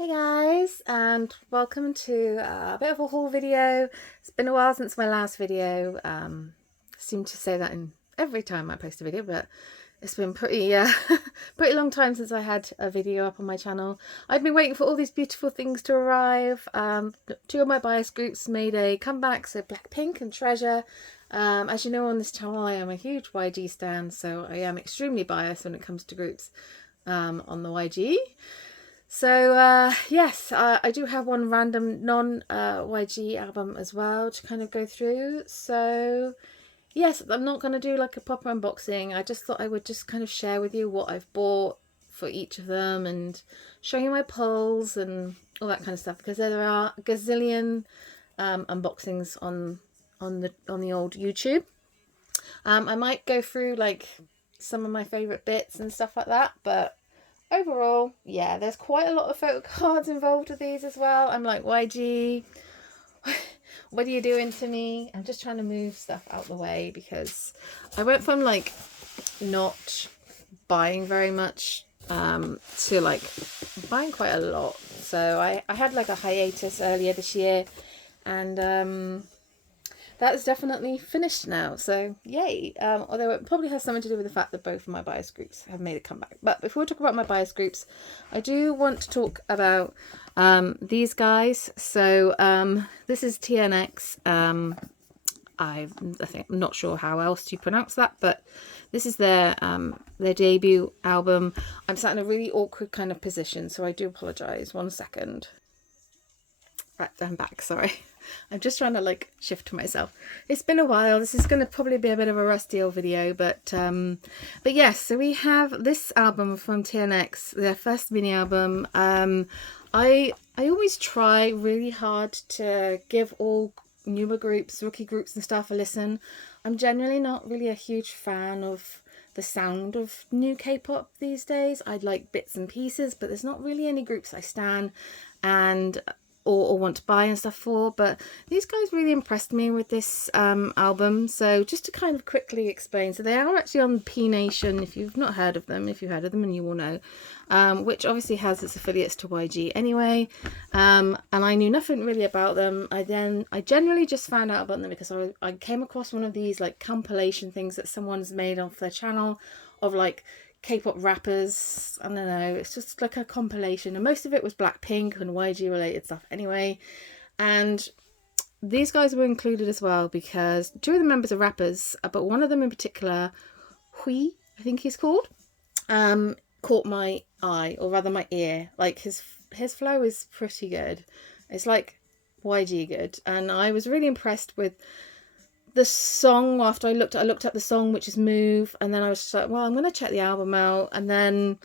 Hey guys, and welcome to a bit of a haul video. It's been a while since my last video. I seem to say that in every time I post a video, but it's been pretty pretty long time since I had a video up on my channel. I've been waiting for all these beautiful things to arrive. Two of my bias groups made a comeback, so Blackpink and Treasure. As you know, on this channel I am a huge YG stan, so I am extremely biased when it comes to groups on the YG. So yes, I do have one random non-YG album as well to kind of go through. So yes, I'm not going to do like a proper unboxing. I just thought I would just kind of share with you what I've bought for each of them and show you my pulls and all that kind of stuff, because there are a gazillion unboxings on the old YouTube. I might go through like some of my favourite bits and stuff like that, but overall, yeah, there's quite a lot of photo cards involved with these as well. I'm like, YG, what are you doing to me? I'm just trying to move stuff out the way because I went from like not buying very much to like buying quite a lot. So I had like a hiatus earlier this year, and that's definitely finished now, so yay. Although it probably has something to do with the fact that both of my bias groups have made a comeback. But before we talk about my bias groups, I do want to talk about these guys. So this is TNX. I think I'm not sure how else to pronounce that, but this is their debut album. I'm sat in a really awkward kind of position, so I do apologise. 1 second. Right, I'm back, sorry. I'm just trying to like shift myself. It's been a while. This is going to probably be a bit of a rusty old video, but yes, so we have this album from TNX, their first mini album. I always try really hard to give all newer groups, rookie groups and stuff a listen. I'm generally not really a huge fan of the sound of new K-pop these days. I'd like bits and pieces, but there's not really any groups I stan and or want to buy and stuff for, but these guys really impressed me with this album. So just to kind of quickly explain, so they are actually on P Nation. If you've not heard of them, if you've heard of them, and you will know, which obviously has its affiliates to YG anyway, and I knew nothing really about them. I generally just found out about them because I came across one of these like compilation things that someone's made off their channel of like K-pop rappers. I don't know, it's just like a compilation, and most of it was Blackpink and YG related stuff anyway. And these guys were included as well because two of the members are rappers, but one of them in particular, Hui, I think he's called, caught my eye, or rather my ear. Like his flow is pretty good. It's like YG good, and I was really impressed with the song. After I looked at the song, which is Move, and then I was just like, well, I'm gonna check the album out, and then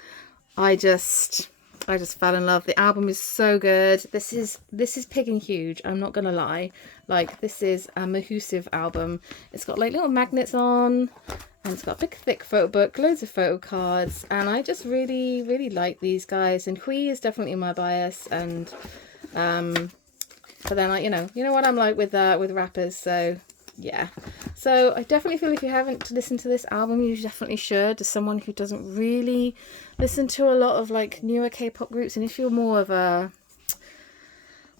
I just fell in love. The album is so good. This is big and huge, I'm not gonna lie. Like, this is a massive album. It's got like little magnets on, and it's got a big thick photo book, loads of photo cards, and I just really like these guys. And Hui is definitely my bias, and but then I, you know what I'm like with rappers, so yeah. So I definitely feel if you haven't listened to this album, you definitely should, as someone who doesn't really listen to a lot of like newer K-pop groups. And if you're more of a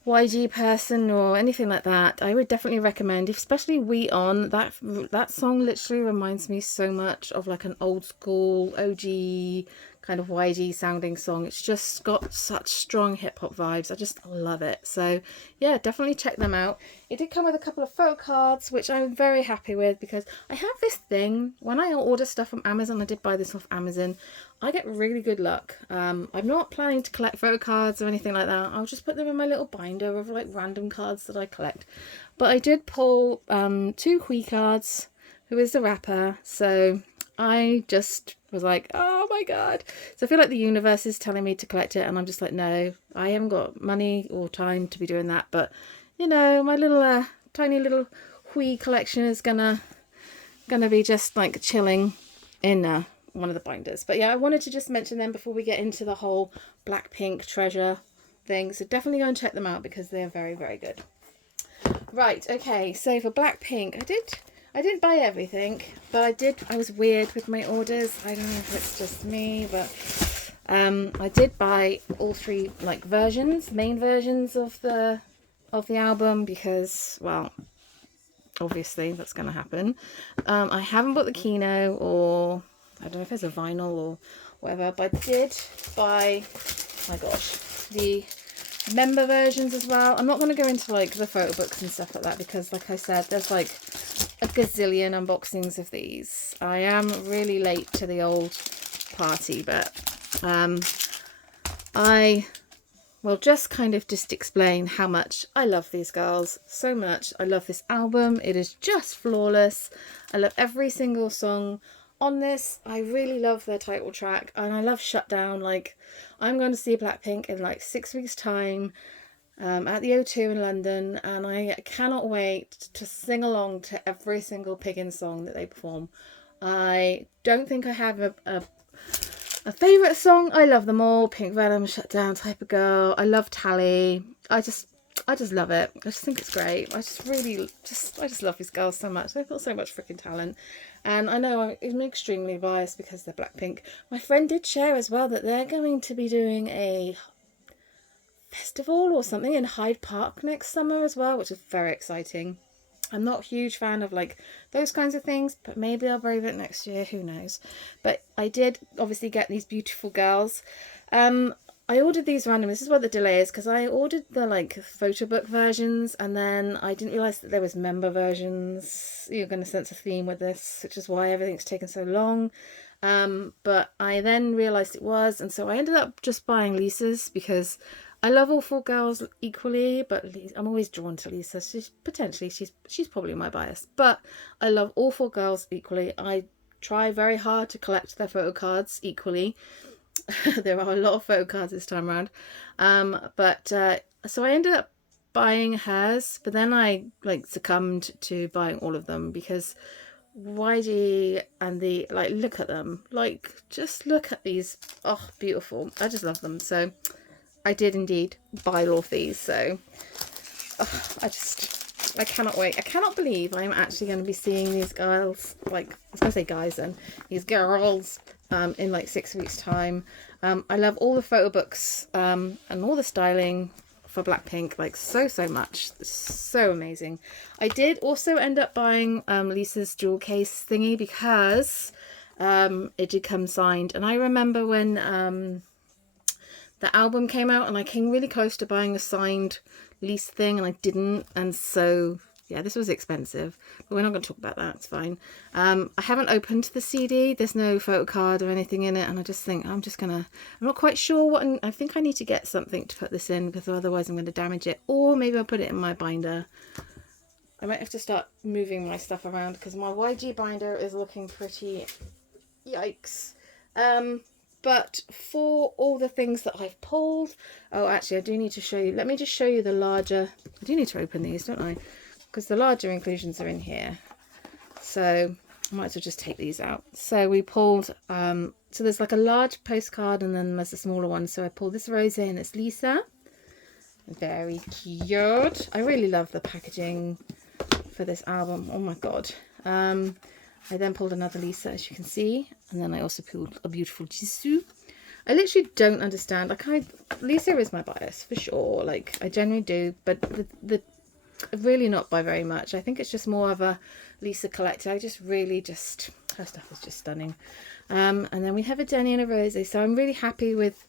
YG person or anything like that, I would definitely recommend, especially We On. That song literally reminds me so much of like an old school OG kind of YG sounding song. It's just got such strong hip hop vibes. I just love it. So yeah, definitely check them out. It did come with a couple of photo cards, which I'm very happy with, because I have this thing when I order stuff from Amazon. I did buy this off Amazon. I get really good luck. I'm not planning to collect photo cards or anything like that. I'll just put them in my little binder of like random cards that I collect. But I did pull 2 Hui cards, who is the rapper. So I just was like, oh my god. So I feel like the universe is telling me to collect it, and I'm just like, no, I haven't got money or time to be doing that. But you know, my little tiny little Hui collection is gonna be just like chilling in one of the binders. But yeah, I wanted to just mention them before we get into the whole Blackpink Treasure thing. So definitely go and check them out because they are very good. Right, okay, so for Blackpink, I didn't buy everything, but I was weird with my orders. I don't know if it's just me, but I did buy all three like main versions of the album because, well, obviously that's going to happen. I haven't bought the Kino, or I don't know if there's a vinyl or whatever, but I did buy, oh my gosh, the member versions as well. I'm not going to go into like the photo books and stuff like that because, like I said, there's like a gazillion unboxings of these. I am really late to the old party, but I will just kind of just explain how much I love these girls so much. I love this album. It is just flawless. I love every single song on this. I really love their title track, and I love Shutdown. Like, I'm going to see Blackpink in like 6 weeks time at the O2 in London, and I cannot wait to sing along to every single Piggin song that they perform. I don't think I have a favourite song. I love them all. Pink Venom, Shutdown, Type of Girl. I love Tally. I just love it. I just think it's great. I just love these girls so much. They've got so much freaking talent. And I know I'm extremely biased because they're Blackpink. My friend did share as well that they're going to be doing a festival or something in Hyde Park next summer as well, which is very exciting. I'm not a huge fan of like those kinds of things, but maybe I'll brave it next year, who knows. But I did obviously get these beautiful girls. I ordered these random. This is what the delay is, because I ordered the like photo book versions, and then I didn't realise that there was member versions. You're going to sense a theme with this, which is why everything's taken so long. But I then realised it was, and so I ended up just buying Lisa's because I love all four girls equally, but I'm always drawn to Lisa. She's probably my bias, but I love all four girls equally. I try very hard to collect their photo cards equally. There are a lot of photo cards this time around. So I ended up buying hers, but then I like succumbed to buying all of them because YG and the like, look at them, like just look at these. Oh, beautiful. I just love them. So I did indeed buy all of these. So I cannot wait. I cannot believe I'm actually going to be seeing these girls, like, I was going to say guys then, these girls in like 6 weeks time. I love all the photo books and all the styling for Blackpink, like so much. It's so amazing. I did also end up buying Lisa's jewel case thingy because it did come signed, and I remember when the album came out and I came really close to buying a signed Lisa thing and I didn't, and so yeah, this was expensive, but we're not going to talk about that. It's fine. I haven't opened the CD. There's no photo card or anything in it, and I just think I'm not quite sure what. I think I need to get something to put this in because otherwise I'm going to damage it, or maybe I'll put it in my binder. I might have to start moving my stuff around because my YG binder is looking pretty yikes. But for all the things that I've pulled, oh, actually, I do need to show you. Let me just show you the larger. I do need to open these, don't I? Because the larger inclusions are in here. So I might as well just take these out. So we pulled, so there's like a large postcard and then there's a smaller one. So I pulled this rose and it's Lisa. Very cute. I really love the packaging for this album. Oh my God. I then pulled another Lisa, as you can see, and then I also pulled a beautiful Jisoo. I literally don't understand. Like, Lisa is my bias for sure. Like, I generally do, but the really not by very much. I think it's just more of a Lisa collector. I just really her stuff is just stunning. And then we have a Jenny and a Rose. So I'm really happy with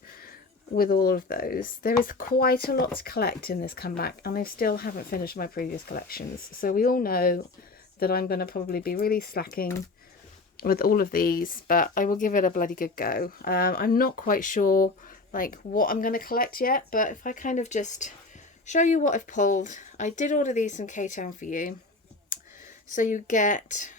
all of those. There is quite a lot to collect in this comeback, and I still haven't finished my previous collections. So we all know that I'm going to probably be really slacking with all of these, but I will give it a bloody good go. I'm not quite sure like what I'm going to collect yet, but if I kind of just show you what I've pulled. I did order these from K-Town for you. So you get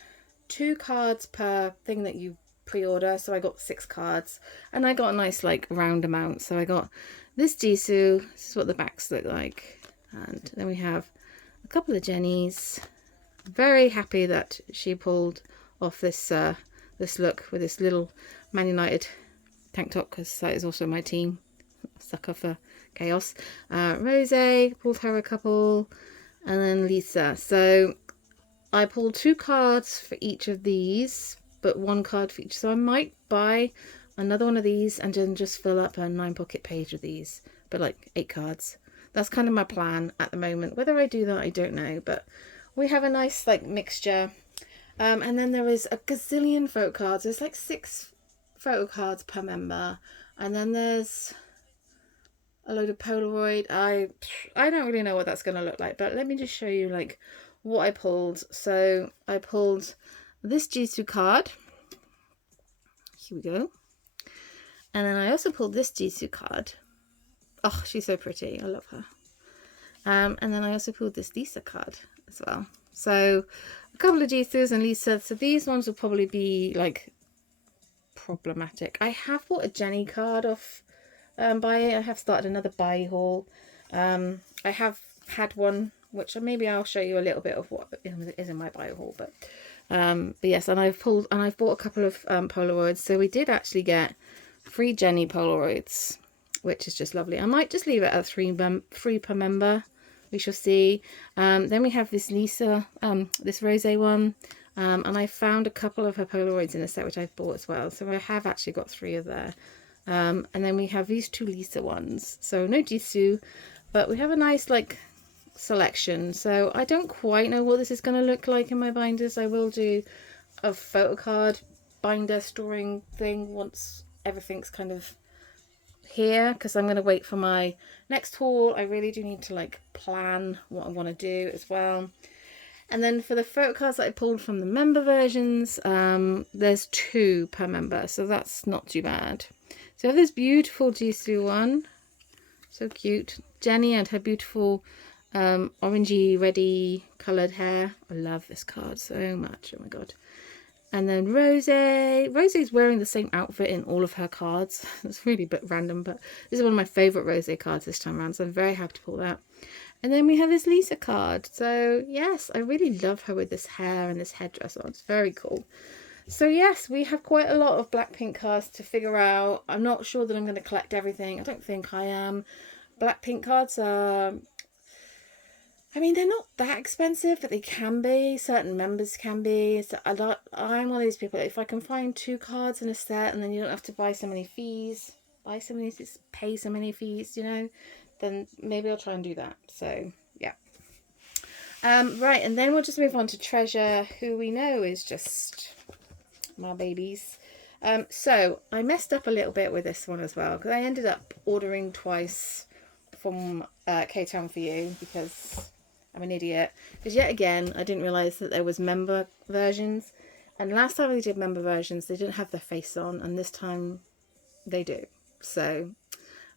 2 cards per thing that you pre-order. So I got 6 cards and I got a nice like round amount. So I got this Jisoo. This is what the backs look like. And then we have a couple of Jennies. Very happy that she pulled off this this look with this little Man United tank top, because that is also my team. Sucker for chaos. Rose, pulled her a couple, and then Lisa. So I pulled 2 cards for each of these, but 1 card for each. So I might buy another one of these and then just fill up a 9 pocket page with these, but like 8 cards. That's kind of my plan at the moment. Whether I do that, I don't know, but we have a nice like mixture. And then there is a gazillion photo cards. There's like 6 photo cards per member, and then there's a load of Polaroid. I don't really know what that's going to look like, but let me just show you like what I pulled. So I pulled this Jisoo card. Here we go. And then I also pulled this Jisoo card. Oh, she's so pretty. I love her. And then I also pulled this Lisa card as well. So a couple of Jisoo's and Lisa. So these ones will probably be like problematic. I have bought a Jenny card off buy. I have started another buy haul. I have had one, which maybe I'll show you a little bit of what is in my buy haul. But yes, and I've bought a couple of Polaroids. So we did actually get 3 Jenny Polaroids, which is just lovely. I might just leave it at 3 per member. We shall see. Then we have this Lisa, this rosé one. And I found a couple of her Polaroids in a set, which I've bought as well. So I have actually got 3 of there. And then we have these 2 Lisa ones. So no Jisoo, but we have a nice like selection. So I don't quite know what this is going to look like in my binders. I will do a photo card binder storing thing once everything's kind of here, because I'm going to wait for my next haul. I really do need to like plan what I want to do as well. And then for the photo cards that I pulled from the member versions, there's 2 per member, so that's not too bad. So I have this beautiful Jisoo one, so cute. Jenny and her beautiful orangey reddy coloured hair. I love this card so much. Oh my god. And then Rosé. Rosé's wearing the same outfit in all of her cards. It's really a bit random, but this is one of my favourite Rosé cards this time around, so I'm very happy to pull that. And then we have this Lisa card. So yes, I really love her with this hair and this headdress on. It's very cool. So yes, we have quite a lot of Blackpink cards to figure out. I'm not sure that I'm going to collect everything. I don't think I am. Blackpink cards are... I mean, they're not that expensive, but they can be. Certain members can be. So I'm one of these people that if I can find 2 cards in a set and then you don't have to buy so many fees, pay so many fees, you know, then maybe I'll try and do that. So, yeah. Right, and then we'll just move on to Treasure, who we know is just my babies. So, I messed up a little bit with this one as well, because I ended up ordering twice from K-Town for You, because... I'm an idiot. Because yet again, I didn't realise that there was member versions. And last time we did member versions, they didn't have their face on. And this time they do. So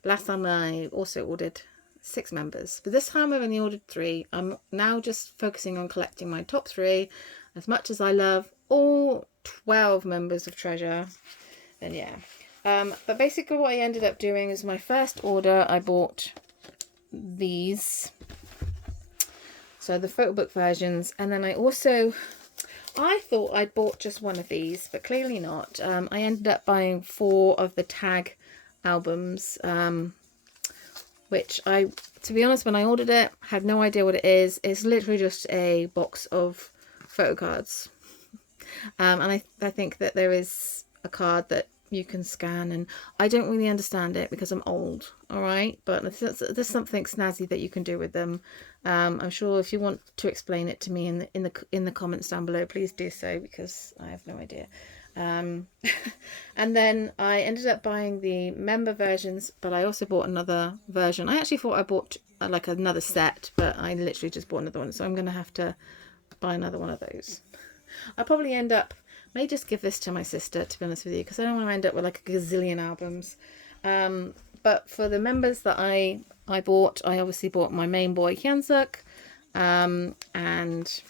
last time I also ordered 6 members. But this time I've only ordered 3. I'm now just focusing on collecting my top 3. As much as I love all 12 members of Treasure, then yeah. But basically what I ended up doing is my first order, I bought these. So the photo book versions, and then I thought I'd bought just one of these, but clearly not. I ended up buying 4 of the tag albums, which to be honest, when I ordered it, had no idea what it is. It's literally just a box of photo cards. And I think that there is a card that you can scan, and I don't really understand it because I'm old, all right, but there's something snazzy that you can do with them. I'm sure if you want to explain it to me in the comments down below, please do so, because I have no idea. And then I ended up buying the member versions, but I also bought another version. I actually thought I bought like another set, but I literally just bought another one, so I'm gonna have to buy another one of those. I'll probably may just give this to my sister, to be honest with you, because I don't want to end up with like a gazillion albums. But for the members that I bought, I obviously bought my main boy Hyunsuk, and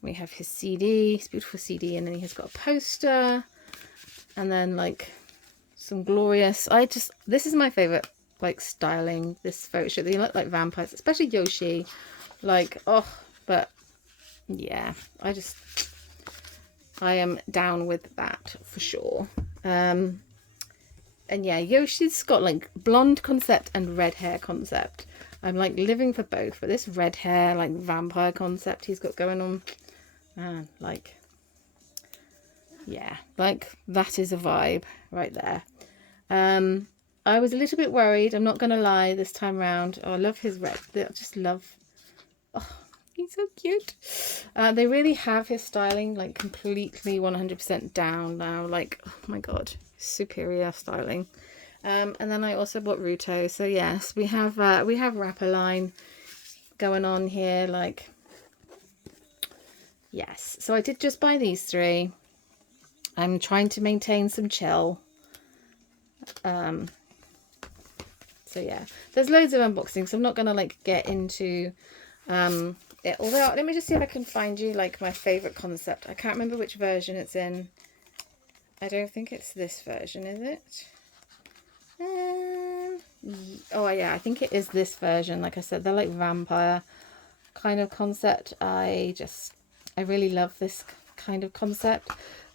we have his CD, his beautiful CD, and then he has got a poster, and then like some glorious. This is my favorite like styling. This photo shoot, they look like vampires, especially Yoshi. Like, oh, but yeah, I am down with that for sure. And yeah, Yoshi's got like blonde concept and red hair concept. I'm like living for both, but this red hair like vampire concept he's got going on, man, like yeah, like that is a vibe right there. I was a little bit worried, I'm not gonna lie, this time around. Oh, I love his red. I just love, oh, he's so cute. They really have his styling like completely 100% down now. Like, oh my god, superior styling. And then I also bought Ruto. So yes, we have rapper line going on here. Like, yes. So I did just buy these three. I'm trying to maintain some chill. So yeah, there's loads of unboxings. So I'm not gonna like get into it. Although let me just see if I can find you like my favorite concept. I can't remember which version it's in. I don't think it's this version, is it? Oh yeah, I think it is this version. Like I said, they're like vampire kind of concept. I really love this kind of concept.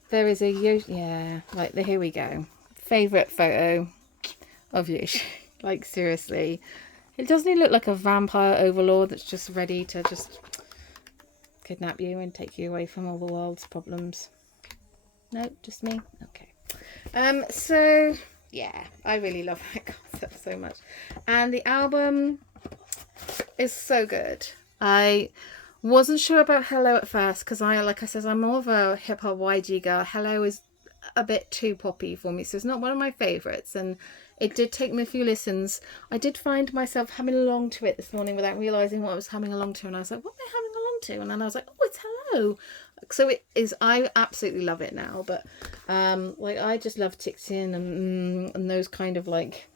There is a yeah, like here we go. Favorite photo of Yoshi. Like seriously, doesn't he look like a vampire overlord that's just ready to just kidnap you and take you away from all the world's problems? No, just me. Okay. So yeah, I really love that concept so much, and the album is so good. I wasn't sure about Hello at first because like I said, I'm more of a hip hop YG girl. Hello is a bit too poppy for me, so it's not one of my favorites, and it did take me a few listens. I did find myself humming along to it this morning without realizing what I was humming along to, and I was like, what am I humming along to? And then I was like, oh, it's Hello. So it is. I absolutely love it now, but like I just love Tixin and those kind of like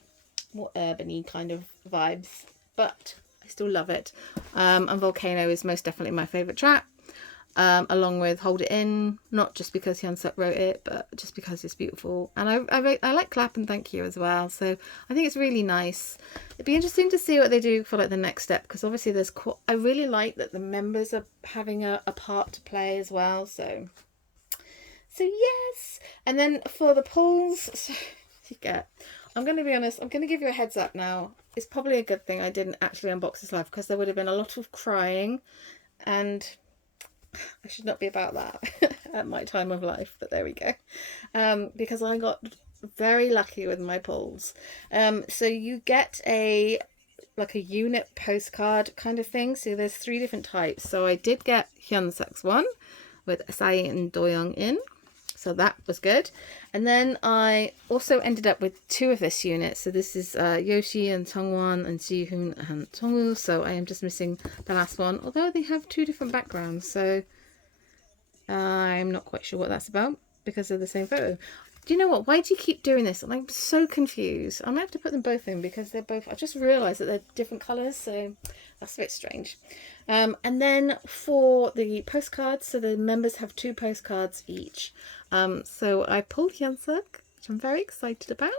more urban-y kind of vibes, but I still love it. And Volcano is most definitely my favorite track, along with Hold It In, not just because Hyunsuk wrote it, but just because it's beautiful. And I like Clap and Thank You as well, so I think it's really nice. It'd be interesting to see what they do for like the next step, because obviously there's I really like that the members are having a part to play as well, so yes. And then for the polls, so you get, I'm going to be honest, I'm going to give you a heads up now. It's probably a good thing I didn't actually unbox this live, because there would have been a lot of crying, and I should not be about that at my time of life, but there we go. Because I got very lucky with my polls. So you get like a unit postcard kind of thing. So there's 3 different types. So I did get Hyunsuk's one with Asai and Doyoung in. So that was good. And then I also ended up with 2 of this unit. So this is Yoshi and Sungwon and Jihoon and Songwoo. So I am just missing the last one, although they have 2 different backgrounds. So I'm not quite sure what that's about because they're the same photo. Do you know what? Why do you keep doing this? I'm so confused. I might have to put them both in because they're both... I just realised that they're different colours, so that's a bit strange. And then for the postcards, so the members have 2 postcards each. So I pulled Hyunsuk, which I'm very excited about.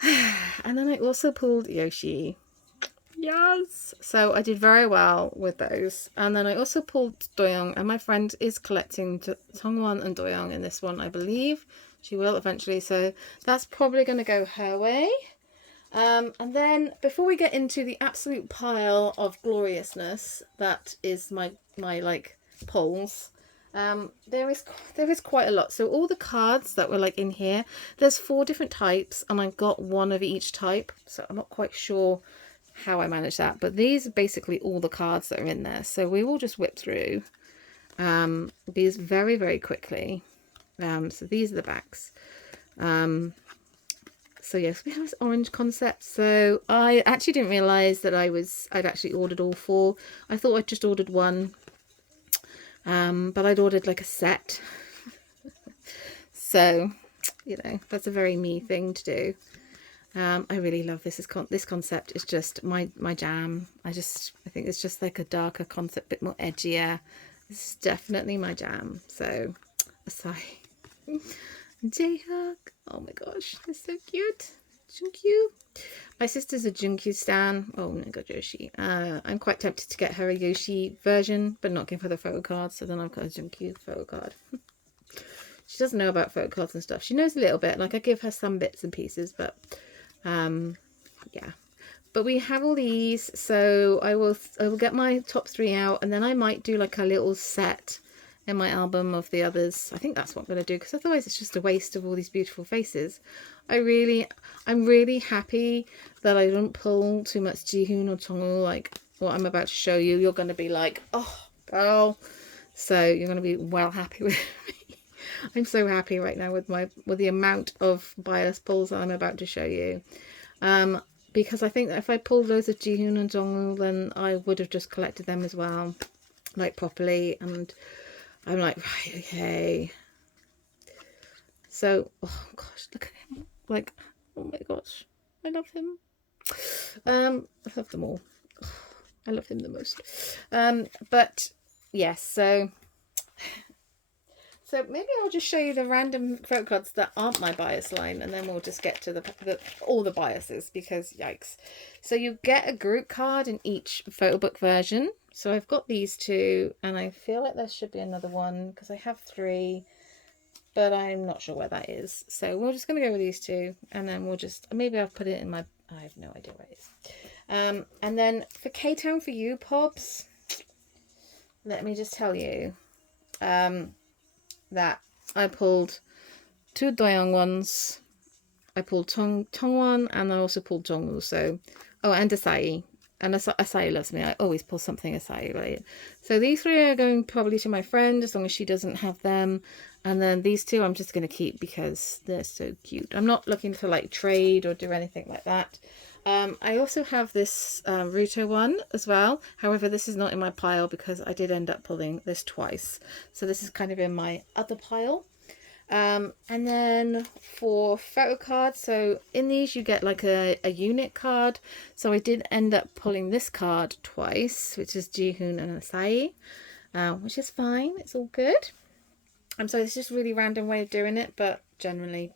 And then I also pulled Yoshi. Yes! So I did very well with those. And then I also pulled Doyoung, and my friend is collecting Songwon and Doyoung in this one, I believe. She will eventually, so that's probably going to go her way. And then before we get into the absolute pile of gloriousness that is my like polls, there is quite a lot. So all the cards that were like in here, there's 4 different types, and I got 1 of each type, so I'm not quite sure how I managed that, but these are basically all the cards that are in there. So we will just whip through these very, very quickly. So these are the backs. So yes, we have this orange concept. So I actually didn't realise that I'd actually ordered all 4. I thought I'd just ordered 1, but I'd ordered like a set. So, you know, that's a very me thing to do. I really love this. This concept is just my jam. I think it's just like a darker concept, a bit more edgier. This is definitely my jam. So, Asai. Jaehyuk. Oh my gosh, they're so cute. Junkyu. My sister's a Junkyu stan. Oh my god, Yoshi. I'm quite tempted to get her a Yoshi version, but not give her the photo card. So then I've got a Junkyu photo card. She doesn't know about photo cards and stuff. She knows a little bit. Like I give her some bits and pieces, but yeah. But we have all these, so I will get my top 3 out, and then I might do like a little set in my album of the others. I think that's what I'm going to do, because otherwise it's just a waste of all these beautiful faces. I'm really happy that I didn't pull too much Jihoon or Jongwoo like what I'm about to show you. You're going to be like, oh, girl. So you're going to be well happy with me. I'm so happy right now with the amount of bias pulls that I'm about to show you. Because I think that if I pulled loads of Jihoon and Jongwoo, then I would have just collected them as well, like properly. And I'm like, right, okay. So, oh gosh, look at him. Like, oh my gosh, I love him. I love them all. I love him the most. But yes, so maybe I'll just show you the random photo cards that aren't my bias line, and then we'll just get to all the biases, because yikes. So you get a group card in each photo book version. So I've got these two, and I feel like there should be another one because I have 3, but I'm not sure where that is. So we're just going to go with these 2, and then we'll just, maybe I'll put it in my, I have no idea where it is. And then for K-Town for you, Pobs, let me just tell you that I pulled 2 Doyoung ones. I pulled Tongwon, and I also pulled Jongwoo. So, oh, and Asai. And Asai loves me. I always pull something Asai related. So these 3 are going probably to my friend, as long as she doesn't have them. And then these 2 I'm just going to keep because they're so cute. I'm not looking to like trade or do anything like that. I also have this Ruto one as well. However, this is not in my pile because I did end up pulling this twice. So this is kind of in my other pile. And then for photo cards, so in these you get like a unit card. So I did end up pulling this card twice, which is Jihoon and Asai, which is fine. It's all good. I'm sorry, it's just a really random way of doing it, but generally.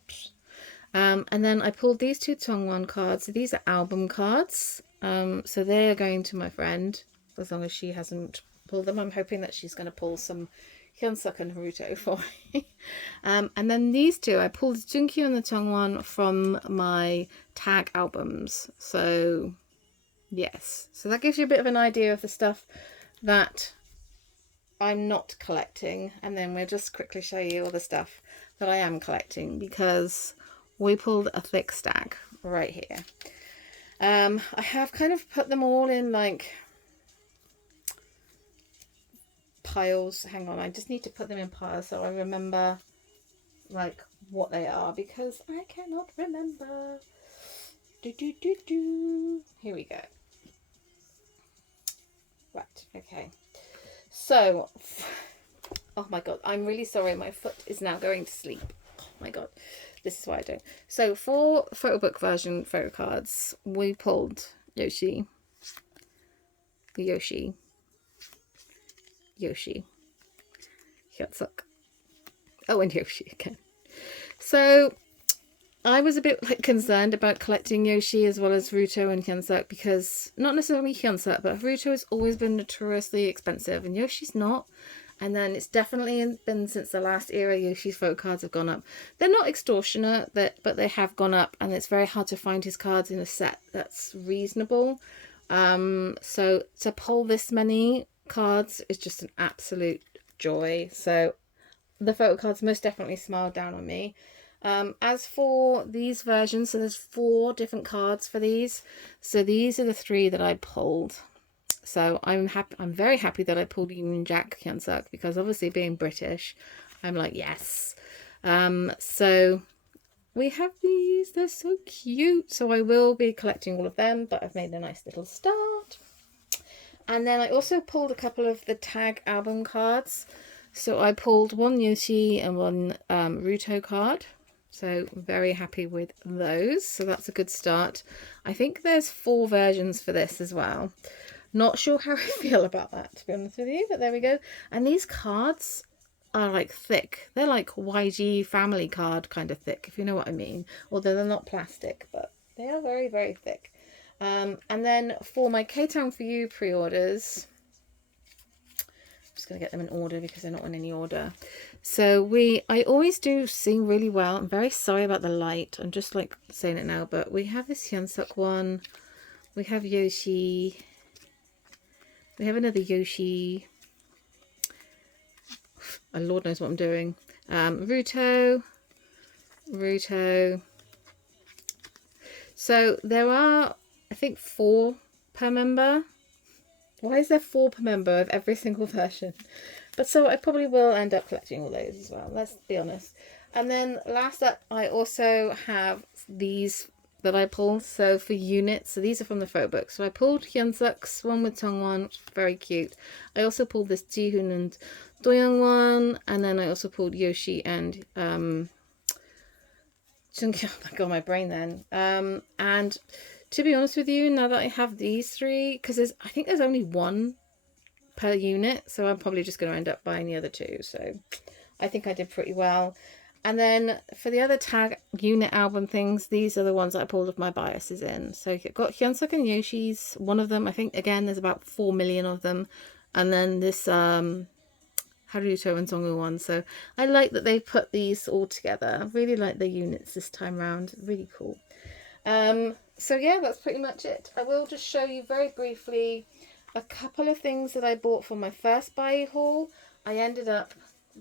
And then I pulled these 2 Tongwon cards. So these are album cards. So they are going to my friend, as long as she hasn't pulled them. I'm hoping that she's going to pull some Hyunsuk and Haruto for me. And then these 2, I pulled Junkyu and the Tongwon from my tag albums. So yes, so that gives you a bit of an idea of the stuff that I'm not collecting, and then we'll just quickly show you all the stuff that I am collecting, because we pulled a thick stack right here. I have kind of put them all in like piles. Hang on, I just need to put them in piles so I remember like what they are, because I cannot remember. Here we go. Right, okay. So, oh my god, I'm really sorry, my foot is now going to sleep. Oh my god, this is why I don't. So for photo book version photo cards, we pulled Yoshi, Hyunsuk, oh, and Yoshi again. So I was a bit like concerned about collecting Yoshi as well as Ruto and Hyunsuk, because not necessarily Hyunsuk, but Ruto has always been notoriously expensive and Yoshi's not. And then it's definitely been since the last era Yoshi's photo cards have gone up. They're not extortionate, but they have gone up, and it's very hard to find his cards in a set that's reasonable. So to pull this many cards is just an absolute joy. So the photo cards most definitely smiled down on me. As for these versions, so there's 4 different cards for these. So these are the 3 that I pulled. So I'm very happy that I pulled Union Jack Hyunsuk, because obviously being British, I'm like, yes. So we have these. They're so cute. So I will be collecting all of them, but I've made a nice little start. And then I also pulled a couple of the tag album cards. So I pulled 1 Yoshi and 1 Ruto card. So very happy with those. So that's a good start. I think there's 4 versions for this as well. Not sure how I feel about that, to be honest with you, but there we go. And these cards are like thick. They're like YG family card kind of thick, if you know what I mean. Although they're not plastic, but they are very, very thick. And then for my K-Town For You pre-orders, I'm just going to get them in order because they're not in any order. So I always do sing really well. I'm very sorry about the light. I'm just like saying it now, but we have this Hyunsuk one. We have Yoshi. We have another Yoshi. Lord knows what I'm doing. Ruto. So there are, I think, 4 per member. Why is there 4 per member of every single version? But so I probably will end up collecting all those as well, let's be honest. And then last up, I also have these that I pulled. So for units, so these are from the photo book. So I pulled Hyunsuk's one with Seongwon, which is very cute. I also pulled this Jihoon and Doyoung one, and then I also pulled Yoshi and Jungkook. Oh my god, my brain then. And to be honest with you, now that I have these 3, because I think there's only 1 per unit, so I'm probably just going to end up buying the other 2. So I think I did pretty well. And then for the other tag unit album things, these are the ones that I pulled with my biases in. So you've got Hyunsuk and Yoshi's, one of them. I think, again, there's about 4 million of them. And then this Haruto and Songwoo one. So I like that they put these all together. I really like the units this time around. Really cool. So yeah, that's pretty much it. I will just show you very briefly a couple of things that I bought for my first buy haul. I ended up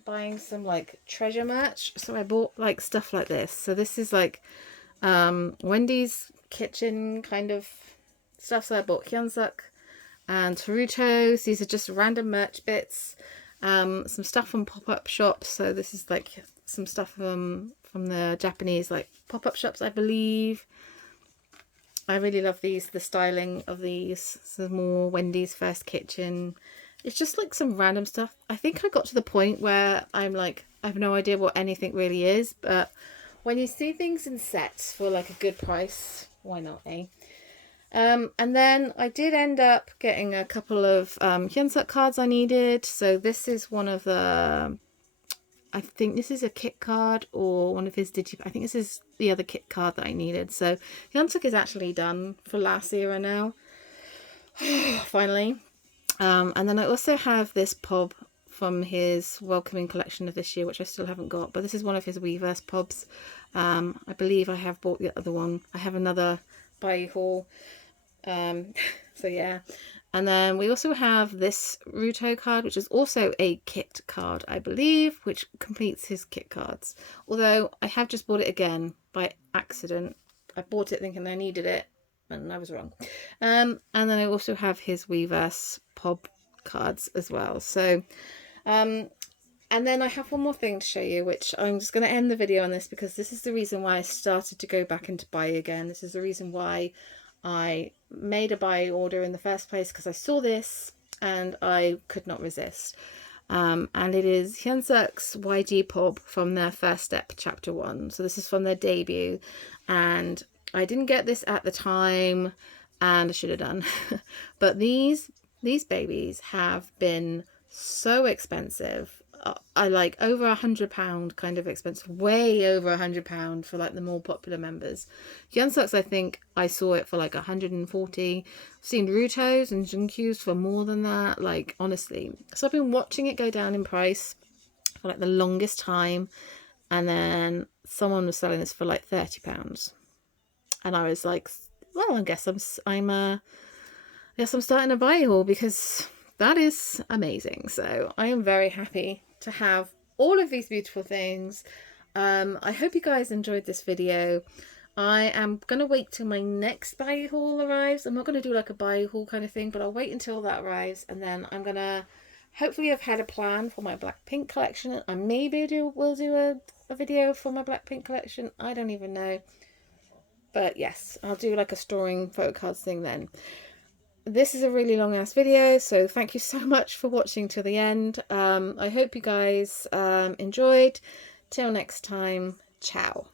buying some like treasure merch, so I bought like stuff like this. So this is like Wendy's kitchen kind of stuff. So I bought Hyunsuk and Haruto's. These are just random merch bits. Some stuff from pop-up shops. So this is like some stuff from the Japanese like pop-up shops, I believe. I really love these, the styling of these. Some more Wendy's First Kitchen. It's just like some random stuff. I think I got to the point where I'm like, I have no idea what anything really is. But when you see things in sets for like a good price, why not, eh? And then I did end up getting a couple of Hyunsuk cards I needed. So this is one of the... I think this is a kit card or one of his I think this is the other kit card that I needed. So Hyunsuk is actually done for last era now. Finally. And then I also have this POB from his welcoming collection of this year, which I still haven't got. But this is one of his Weverse POBs. I believe I have bought the other one. I have another buy haul. So yeah. And then we also have this Ruto card, which is also a kit card, I believe, which completes his kit cards. Although I have just bought it again by accident. I bought it thinking I needed it, and I was wrong. And then I also have his Weverse POB cards as well. So, and then I have one more thing to show you, which I'm just going to end the video on this because this is the reason why I started to go back into buy again. This is the reason why I made a buy order in the first place, because I saw this and I could not resist. And it is Hyunsuk's YG POB from their First Step Chapter 1. So this is from their debut, and I didn't get this at the time, and I should have done. But these babies have been so expensive. I like over £100 kind of expensive, way over £100 for like the more popular members. Hyunsuk's, I think I saw it for like 140. I've seen Ruto's and Jungkook's for more than that, like honestly. So I've been watching it go down in price for like the longest time, and then someone was selling this for like £30, and I was like, well, I guess I'm starting a buy haul because that is amazing. So I am very happy to have all of these beautiful things. I hope you guys enjoyed this video. I am going to wait till my next buy haul arrives. I'm not going to do like a buy haul kind of thing, but I'll wait until that arrives, and then I'm going to hopefully have had a plan for my Blackpink collection. I maybe will do a video for my Blackpink collection. I don't even know. But yes, I'll do like a storing photo cards thing then. This is a really long ass video, so thank you so much for watching till the end. I hope you guys enjoyed. Till next time, ciao.